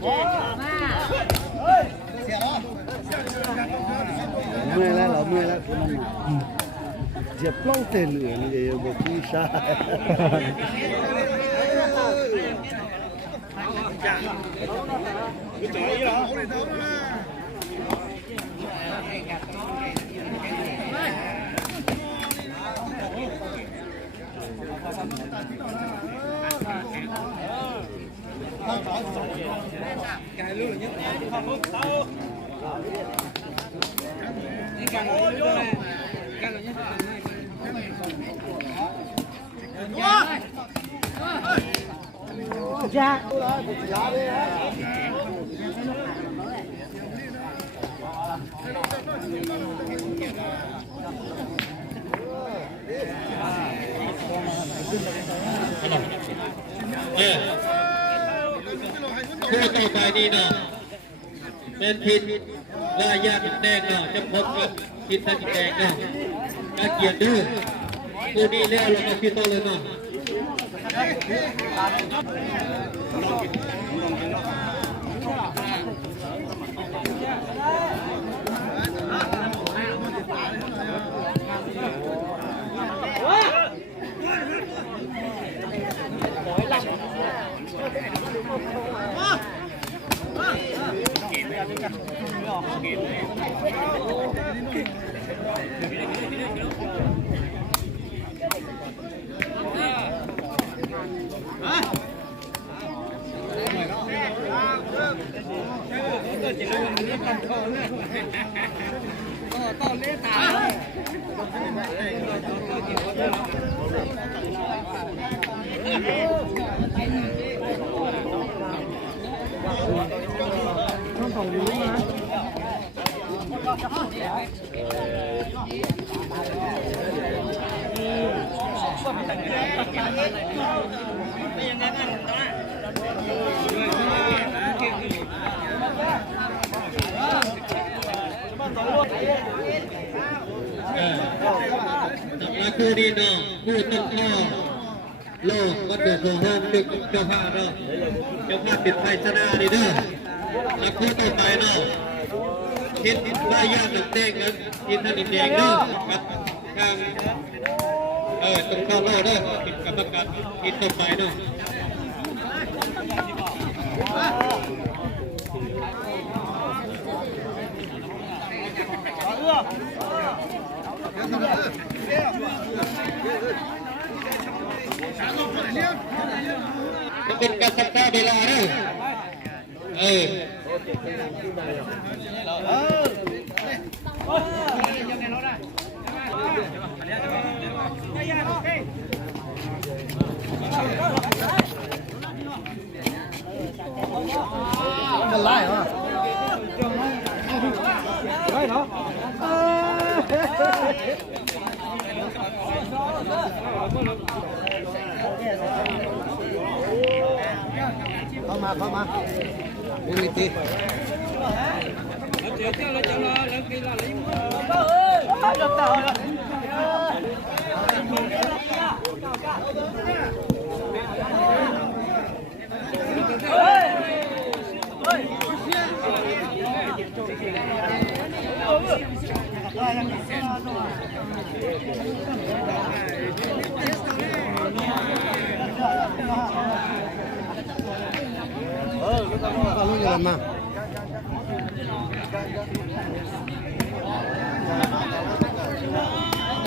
เมื่อยแล้วเราเมื่อยแล้วเจ็บปล้องเตนเหนือนี่จะบอกที่ใช่จ้าคู่ต่อไปนี่เนาะเป็นพิษลายยาพิษแดงเนาะจะพบกับพิษทันแดงเนาะน่าเกลียดด้วยคู่นี้เลี้ยวลงมาพิษต่อเลยเนาะต่อเล่ตาต้องของรู้นะและคู่นี้เนาะคู่ต้นข้อโลกวัดเดือดโฮมดึกเจ้าภาพเนาะเจ้าภาพติดไฟชนะนี่เด้อและคู่ต่อไปเนาะทิศได้ยากหนักเด้งนั้นทิศท่านอินแดงเด้อกับทางตรงเข้าโลกเด้อติดกรรมการทิศต่อไปเนาะเป็นการสักษาเวลาเด้มันไล่เหรอไล่เหรอเข้ามายังไม่ตีKalau jalan mah.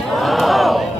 Wow.